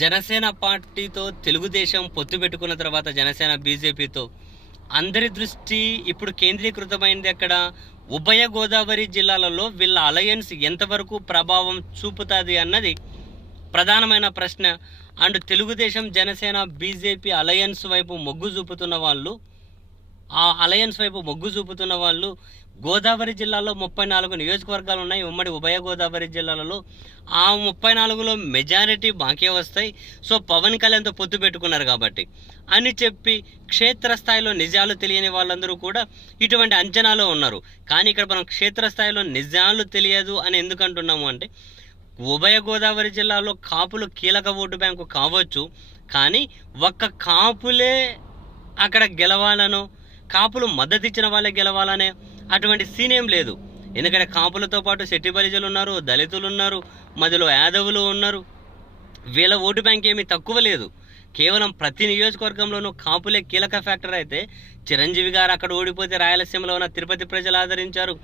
జనసేన పార్టీతో తెలుగుదేశం పొత్తు పెట్టుకున్న తర్వాత జనసేన బీజేపీతో అందరి దృష్టి ఇప్పుడు కేంద్రీకృతమైంది అక్కడ ఉభయ గోదావరి జిల్లాలలో వీళ్ళ అలయన్స్ ఎంతవరకు ప్రభావం చూపుతుంది అన్నది ప్రధానమైన ప్రశ్న. And Telugu Desam Janasena BJP alliance వైపు మొగ్గు చూపుతున్న వాళ్ళు ఆ అలయన్స్ వైపు మొగ్గు చూపుతున్న వాళ్ళు గోదావరి జిల్లాలో ముప్పై నాలుగు నియోజకవర్గాలు ఉన్నాయి. ఉమ్మడి ఉభయ గోదావరి జిల్లాలలో ఆ ముప్పై నాలుగులో మెజారిటీ బాకే వస్తాయి. సో పవన్ కళ్యాణ్తో పొత్తు పెట్టుకున్నారు కాబట్టి. అని చెప్పి క్షేత్రస్థాయిలో నిజాలు తెలియని వాళ్ళందరూ కూడా ఇటువంటి అంచనాలో ఉన్నారు. కానీ ఇక్కడ మనం క్షేత్రస్థాయిలో నిజాలు తెలియదు అని ఎందుకు అంటున్నాము అంటే ఉభయ గోదావరి జిల్లాలో కాపులు కీలక ఓటు బ్యాంకు కావచ్చు. కానీ ఒక్క కాపులే అక్కడ గెలవాలనో కాపులు మద్దతు ఇచ్చిన వాళ్ళే గెలవాలనే అటువంటి సీన్ ఏం లేదు. ఎందుకంటే కాపులతో పాటు శెట్టి బలిజలు ఉన్నారు దళితులు ఉన్నారు మధ్యలో యాదవులు ఉన్నారు. వీళ్ళ ఓటు బ్యాంక్ ఏమీ తక్కువ లేదు. కేవలం ప్రతి నియోజకవర్గంలోనూ కాపులే కీలక ఫ్యాక్టర్ అయితే చిరంజీవి గారు అక్కడ ఓడిపోతే రాయలసీమలో ఉన్న తిరుపతి ప్రజలు ఆదరించారు.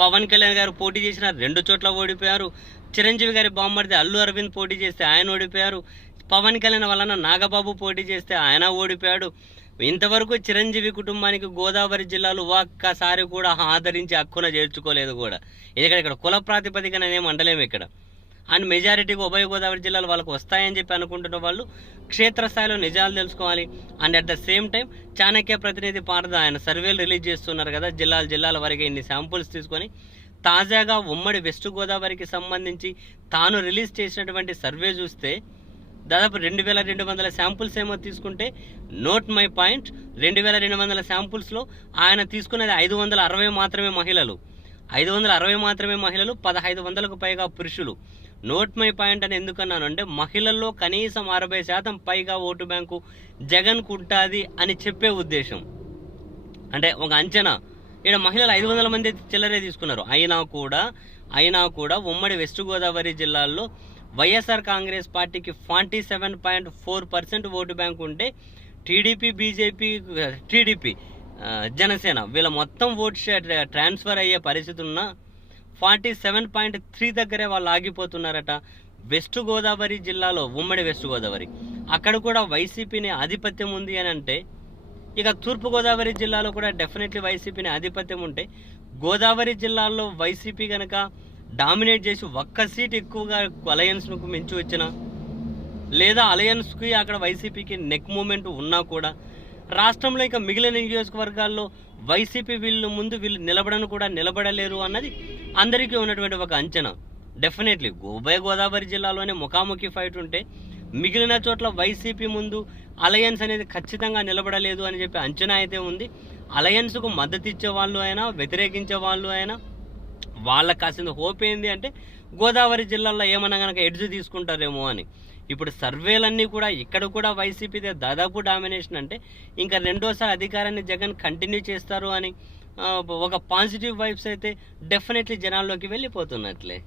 పవన్ కళ్యాణ్ గారు పోటీ చేసిన రెండు చోట్ల ఓడిపోయారు. చిరంజీవి గారి బామ్మర్ది అల్లు అరవింద్ పోటీ చేస్తే ఆయన ఓడిపోయారు. పవన్ కళ్యాణ్ వలన నాగబాబు పోటీ చేస్తే ఆయన ఓడిపోయాడు. ఇంతవరకు చిరంజీవి కుటుంబానికి గోదావరి జిల్లాలో ఒక్కసారి కూడా ఆదరించి హక్కున చేర్చుకోలేదు కూడా. ఎందుకంటే ఇక్కడ కుల ప్రాతిపదికన ఏం అండలేము ఇక్కడ. అండ్ మెజారిటీగా ఉభయ గోదావరి జిల్లాలు వాళ్ళకు వస్తాయని చెప్పి అనుకుంటున్న వాళ్ళు క్షేత్రస్థాయిలో నిజాలు తెలుసుకోవాలి. And at the same time Chanakya ప్రతినిధి పారద ఆయన సర్వేలు రిలీజ్ చేస్తున్నారు కదా జిల్లాల జిల్లాల వరకు ఇన్ని శాంపుల్స్ తీసుకొని. తాజాగా ఉమ్మడి వెస్ట్ గోదావరికి సంబంధించి తాను రిలీజ్ చేసినటువంటి సర్వే చూస్తే దాదాపు రెండు వేల రెండు వందల శాంపుల్స్ ఏమో తీసుకుంటే నోట్ మై పాయింట్ రెండు వేల రెండు వందల శాంపుల్స్లో ఆయన తీసుకున్నది ఐదు వందల అరవై మాత్రమే మహిళలు. ఐదు వందల అరవై మాత్రమే మహిళలు పదహైదు వందలకు పైగా పురుషులు. నోట్ మై పాయింట్ అని ఎందుకన్నాను అంటే మహిళల్లో కనీసం అరవై శాతం పైగా ఓటు బ్యాంకు జగన్ ఉంటుంది అని చెప్పే ఉద్దేశం. అంటే ఒక అంచనా. ఇక్కడ మహిళలు ఐదు వందల మంది చిల్లరే తీసుకున్నారు. అయినా కూడా అయినా కూడా ఉమ్మడి వెస్ట్ గోదావరి జిల్లాల్లో వైఎస్ఆర్ కాంగ్రెస్ పార్టీకి forty seven point four percent vote bank ఉంటే టీడీపీ బీజేపీ టీడీపీ జనసేన వీళ్ళ మొత్తం ఓట్ షేర్ ట్రాన్స్ఫర్ అయ్యే పరిస్థితి ఉన్నా ఫార్టీ సెవెన్ పాయింట్ త్రీ దగ్గరే వాళ్ళు ఆగిపోతున్నారట. వెస్ట్ గోదావరి జిల్లాలో ఉమ్మడి వెస్ట్ గోదావరి. అక్కడ కూడా వైసీపీని ఆధిపత్యం ఉంది అని అంటే ఇక తూర్పు గోదావరి జిల్లాలో కూడా డెఫినెట్లీ వైసీపీని ఆధిపత్యం ఉంటే గోదావరి జిల్లాలో వైసీపీ కనుక డామినేట్ చేసి ఒక్క సీట్ ఎక్కువగా అలయన్స్కు మించి వచ్చిన లేదా అలయన్స్కి అక్కడ వైసీపీకి నెక్ మూమెంట్ ఉన్నా కూడా రాష్ట్రంలో ఇక మిగిలిన నియోజకవర్గాల్లో వైసీపీ వీళ్ళు ముందు వీళ్ళు నిలబడను కూడా నిలబడలేరు అన్నది అందరికీ ఉన్నటువంటి ఒక అంచనా. డెఫినెట్లీ ఉభయ గోదావరి జిల్లాలోనే ముఖాముఖి ఫైట్ ఉంటే మిగిలిన చోట్ల వైసీపీ ముందు అలయన్స్ అనేది ఖచ్చితంగా నిలబడలేదు అని చెప్పి అంచనా అయితే ఉంది. అలయన్స్కు మద్దతు ఇచ్చే వాళ్ళు అయినా వ్యతిరేకించే వాళ్ళు అయినా వాళ్ళకి కాసింత హోప్ ఏంది అంటే గోదావరి జిల్లాలో ఏమన్నా కనుక ఎడ్జ్ తీసుకుంటారేమో అని. ఇప్పుడు సర్వేలన్నీ కూడా ఇక్కడ కూడా వైసీపీదే దాదాపు డామినేషన్ అంటే ఇంకా రెండోసారి అధికారాన్ని జగన్ కంటిన్యూ చేస్తారు అని ఒక పాజిటివ్ వైబ్స్ అయితే డెఫినెట్లీ జనాల్లోకి వెళ్ళిపోతున్నట్లే.